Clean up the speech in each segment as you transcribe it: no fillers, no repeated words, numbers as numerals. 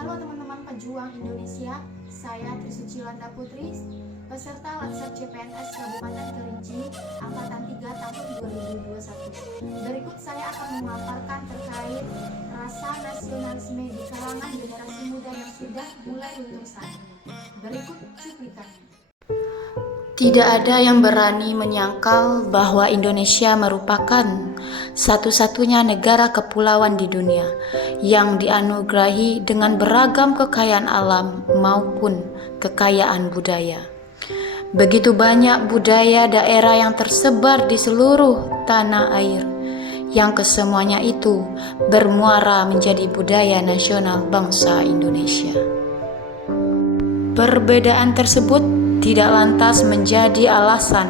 Halo teman-teman pejuang Indonesia, saya Trisucilanda Putri, peserta Latsar CPNS Kabupaten Kerinci, Angkatan 3 tahun 2021. Berikut saya akan memaparkan terkait rasa nasionalisme di kalangan generasi muda yang sudah mulai luntur saat ini. Berikut cuplikannya. Tidak ada yang berani menyangkal bahwa Indonesia merupakan satu-satunya negara kepulauan di dunia yang dianugerahi dengan beragam kekayaan alam maupun kekayaan budaya. Begitu banyak budaya daerah yang tersebar di seluruh tanah air, yang kesemuanya itu bermuara menjadi budaya nasional bangsa Indonesia. Perbedaan tersebut tidak lantas menjadi alasan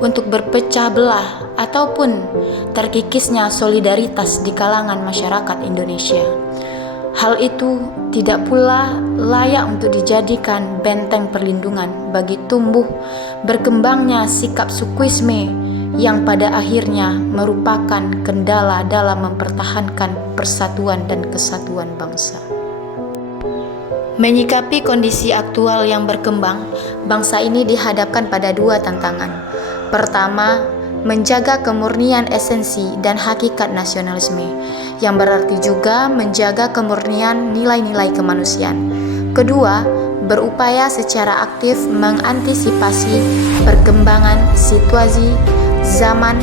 untuk berpecah belah ataupun terkikisnya solidaritas di kalangan masyarakat Indonesia. Hal itu tidak pula layak untuk dijadikan benteng perlindungan bagi tumbuh berkembangnya sikap sukuisme yang pada akhirnya merupakan kendala dalam mempertahankan persatuan dan kesatuan bangsa. Menyikapi kondisi aktual yang berkembang, bangsa ini dihadapkan pada dua tantangan. Pertama, menjaga kemurnian esensi dan hakikat nasionalisme, yang berarti juga menjaga kemurnian nilai-nilai kemanusiaan. Kedua, berupaya secara aktif mengantisipasi perkembangan situasi zaman,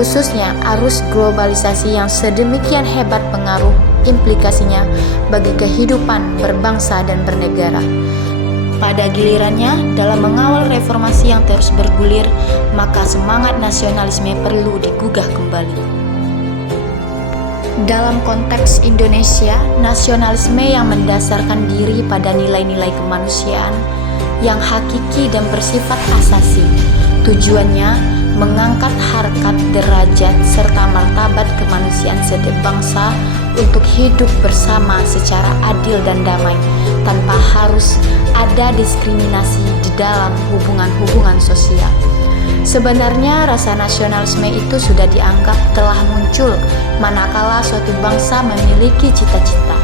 khususnya arus globalisasi yang sedemikian hebat pengaruh implikasinya bagi kehidupan berbangsa dan bernegara. Pada gilirannya, dalam mengawal reformasi yang terus bergulir, maka semangat nasionalisme perlu digugah kembali. Dalam konteks Indonesia, nasionalisme yang mendasarkan diri pada nilai-nilai kemanusiaan yang hakiki dan bersifat asasi. Tujuannya mengangkat harkat, derajat, serta martabat kemanusiaan setiap bangsa untuk hidup bersama secara adil dan damai tanpa harus ada diskriminasi di dalam hubungan-hubungan sosial. Sebenarnya rasa nasionalisme itu sudah dianggap telah muncul manakala suatu bangsa memiliki cita-cita.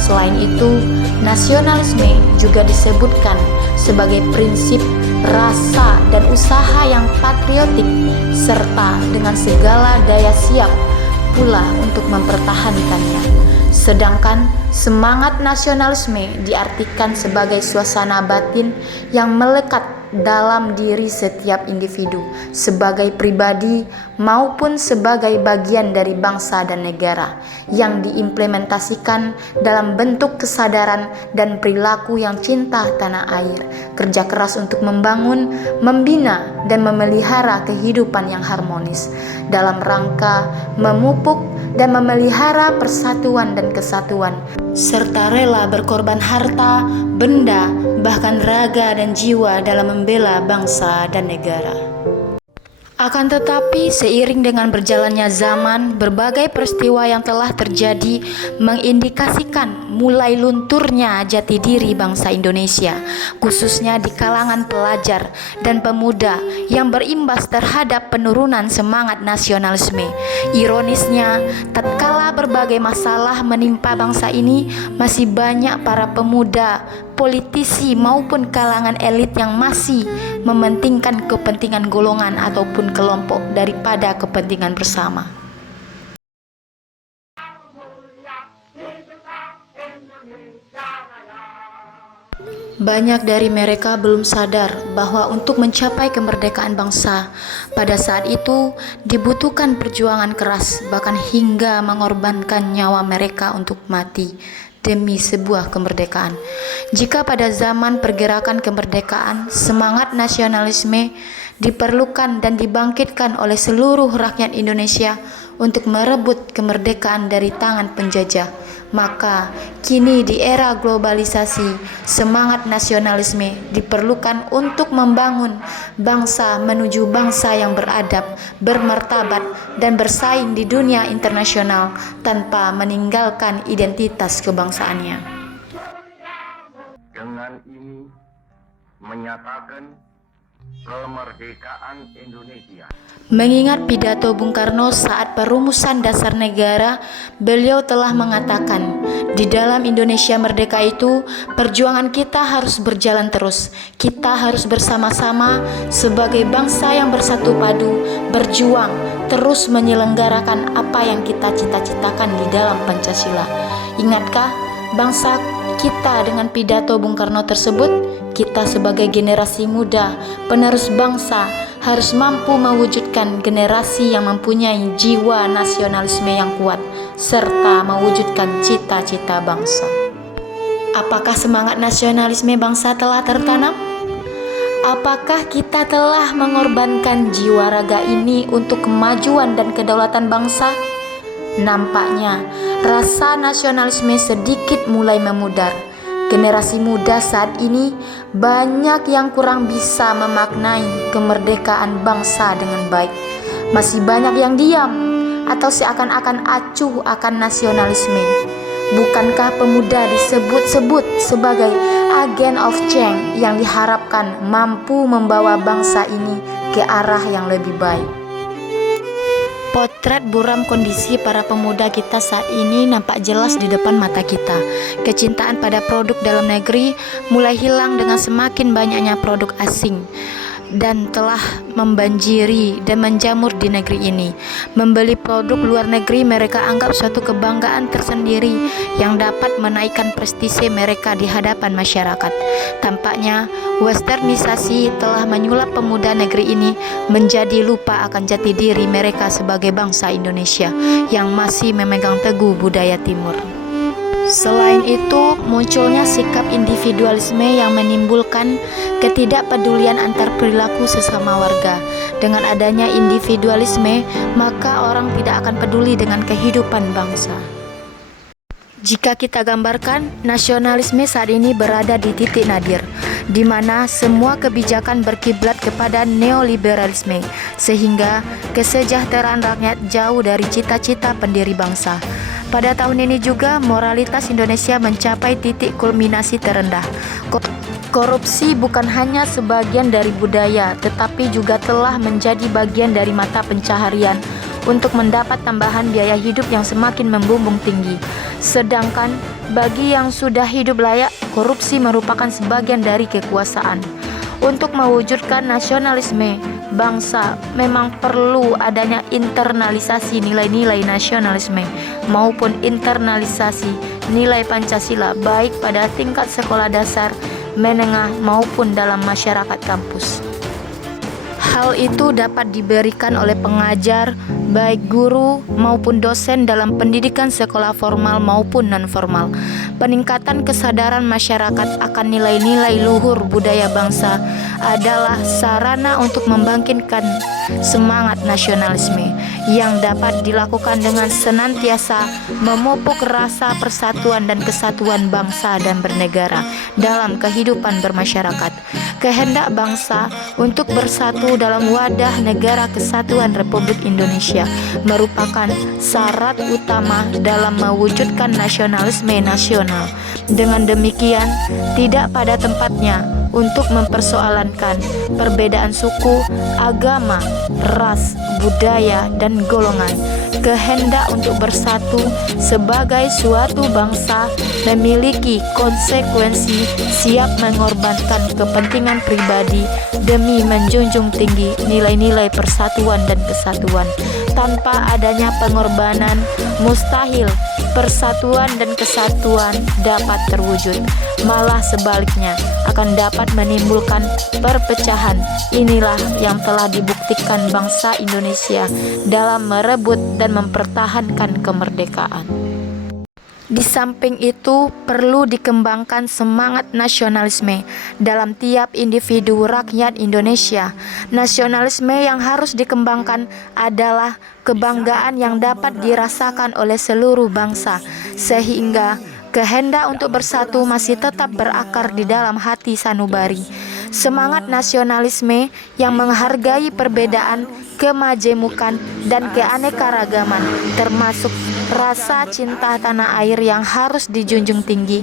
Selain itu, nasionalisme juga disebutkan sebagai prinsip rasa dan usaha yang patriotik serta dengan segala daya siap pula untuk mempertahankannya. Sedangkan semangat nasionalisme diartikan sebagai suasana batin yang melekat dalam diri setiap individu sebagai pribadi maupun sebagai bagian dari bangsa dan negara yang diimplementasikan dalam bentuk kesadaran dan perilaku yang cinta tanah air, kerja keras untuk membangun, membina, dan memelihara kehidupan yang harmonis dalam rangka memupuk dan memelihara persatuan dan kesatuan, serta rela berkorban harta, benda, bahkan raga dan jiwa dalam membela bangsa dan negara. Akan tetapi, seiring dengan berjalannya zaman, berbagai peristiwa yang telah terjadi mengindikasikan mulai lunturnya jati diri bangsa Indonesia, khususnya di kalangan pelajar dan pemuda yang berimbas terhadap penurunan semangat nasionalisme. Ironisnya, tatkala berbagai masalah menimpa bangsa ini, masih banyak para pemuda, politisi maupun kalangan elit yang masih mementingkan kepentingan golongan ataupun kelompok daripada kepentingan bersama. Banyak dari mereka belum sadar bahwa untuk mencapai kemerdekaan bangsa, pada saat itu dibutuhkan perjuangan keras, bahkan hingga mengorbankan nyawa mereka untuk mati demi sebuah kemerdekaan. Jika pada zaman pergerakan kemerdekaan, semangat nasionalisme diperlukan dan dibangkitkan oleh seluruh rakyat Indonesia untuk merebut kemerdekaan dari tangan penjajah, maka kini di era globalisasi, semangat nasionalisme diperlukan untuk membangun bangsa menuju bangsa yang beradab, bermartabat, dan bersaing di dunia internasional tanpa meninggalkan identitas kebangsaannya. Dengan ini menyatakan kemerdekaan Indonesia. Mengingat pidato Bung Karno saat perumusan dasar negara, beliau telah mengatakan, di dalam Indonesia merdeka itu, perjuangan kita harus berjalan terus. Kita harus bersama-sama sebagai bangsa yang bersatu padu, berjuang, terus menyelenggarakan apa yang kita cita-citakan di dalam Pancasila. Ingatkah bangsa kita dengan pidato Bung Karno tersebut? Kita sebagai generasi muda, penerus bangsa, harus mampu mewujudkan generasi yang mempunyai jiwa nasionalisme yang kuat, serta mewujudkan cita-cita bangsa. Apakah semangat nasionalisme bangsa telah tertanam? Apakah kita telah mengorbankan jiwa raga ini untuk kemajuan dan kedaulatan bangsa? Nampaknya rasa nasionalisme sedikit mulai memudar. Generasi muda saat ini banyak yang kurang bisa memaknai kemerdekaan bangsa dengan baik. Masih banyak yang diam atau seakan-akan acuh akan nasionalisme. Bukankah pemuda disebut-sebut sebagai agen of change yang diharapkan mampu membawa bangsa ini ke arah yang lebih baik? Potret buram kondisi para pemuda kita saat ini nampak jelas di depan mata kita. Kecintaan pada produk dalam negeri mulai hilang dengan semakin banyaknya produk asing dan telah membanjiri dan menjamur di negeri ini. Membeli produk luar negeri mereka anggap suatu kebanggaan tersendiri yang dapat menaikkan prestise mereka di hadapan masyarakat. Tampaknya westernisasi telah menyulap pemuda negeri ini menjadi lupa akan jati diri mereka sebagai bangsa Indonesia yang masih memegang teguh budaya timur. Selain itu, munculnya sikap individualisme yang menimbulkan ketidakpedulian antar perilaku sesama warga. Dengan adanya individualisme, maka orang tidak akan peduli dengan kehidupan bangsa. Jika kita gambarkan, nasionalisme saat ini berada di titik nadir, di mana semua kebijakan berkiblat kepada neoliberalisme, sehingga kesejahteraan rakyat jauh dari cita-cita pendiri bangsa. Pada tahun ini juga moralitas Indonesia mencapai titik kulminasi terendah. Korupsi bukan hanya sebagian dari budaya, tetapi juga telah menjadi bagian dari mata pencaharian untuk mendapat tambahan biaya hidup yang semakin membumbung tinggi. Sedangkan bagi yang sudah hidup layak, korupsi merupakan sebagian dari kekuasaan. Untuk mewujudkan nasionalisme bangsa memang perlu adanya internalisasi nilai-nilai nasionalisme maupun internalisasi nilai Pancasila baik pada tingkat sekolah dasar, menengah maupun dalam masyarakat kampus. Hal itu dapat diberikan oleh pengajar, baik guru maupun dosen dalam pendidikan sekolah formal maupun non-formal. Peningkatan kesadaran masyarakat akan nilai-nilai luhur budaya bangsa adalah sarana untuk membangkitkan semangat nasionalisme yang dapat dilakukan dengan senantiasa memupuk rasa persatuan dan kesatuan bangsa dan bernegara dalam kehidupan bermasyarakat. Kehendak bangsa untuk bersatu dalam wadah negara kesatuan Republik Indonesia merupakan syarat utama dalam mewujudkan nasionalisme nasional. Dengan demikian, tidak pada tempatnya untuk mempersoalankan perbedaan suku, agama, ras, budaya, dan golongan. Kehendak untuk bersatu sebagai suatu bangsa memiliki konsekuensi siap mengorbankan kepentingan pribadi demi menjunjung tinggi nilai-nilai persatuan dan kesatuan. Tanpa adanya pengorbanan, mustahil persatuan dan kesatuan dapat terwujud. Malah sebaliknya akan dapat menimbulkan perpecahan. Inilah yang telah dibuktikan bangsa Indonesia dalam merebut dan mempertahankan kemerdekaan. Di samping itu, perlu dikembangkan semangat nasionalisme dalam tiap individu rakyat Indonesia. Nasionalisme yang harus dikembangkan adalah kebanggaan yang dapat dirasakan oleh seluruh bangsa, sehingga kehendak untuk bersatu masih tetap berakar di dalam hati sanubari. Semangat nasionalisme yang menghargai perbedaan, kemajemukan, dan keanekaragaman, termasuk rasa cinta tanah air yang harus dijunjung tinggi.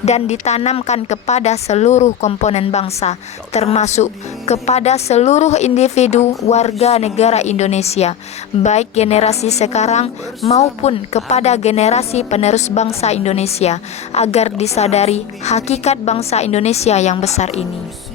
dan ditanamkan kepada seluruh komponen bangsa, termasuk kepada seluruh individu warga negara Indonesia, baik generasi sekarang maupun kepada generasi penerus bangsa Indonesia, agar disadari hakikat bangsa Indonesia yang besar ini.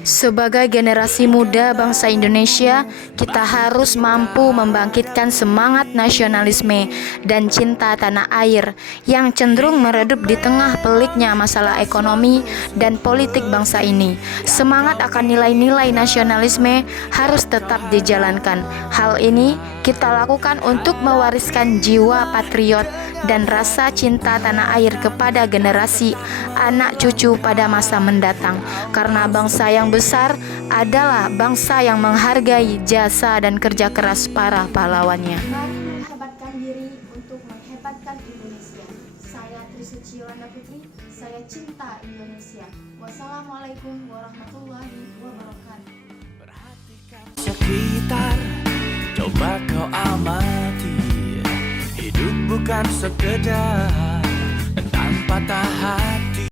Sebagai generasi muda bangsa Indonesia, kita harus mampu membangkitkan semangat nasionalisme dan cinta tanah air yang cenderung meredup di tengah peliknya masalah ekonomi dan politik bangsa ini. Semangat akan nilai-nilai nasionalisme harus tetap dijalankan. Hal ini kita lakukan untuk mewariskan jiwa patriot dan rasa cinta tanah air kepada generasi anak cucu pada masa mendatang, karena bangsa yang besar adalah bangsa yang menghargai jasa dan kerja keras para pahlawannya. Mari menghebatkan diri untuk menghebatkan Indonesia. Saya Trisuci Yolanda Putri, saya cinta Indonesia. Wassalamualaikum warahmatullahi wabarakatuh. Sekitar, coba kau amati, hidup bukan sekedar tanpa tahan.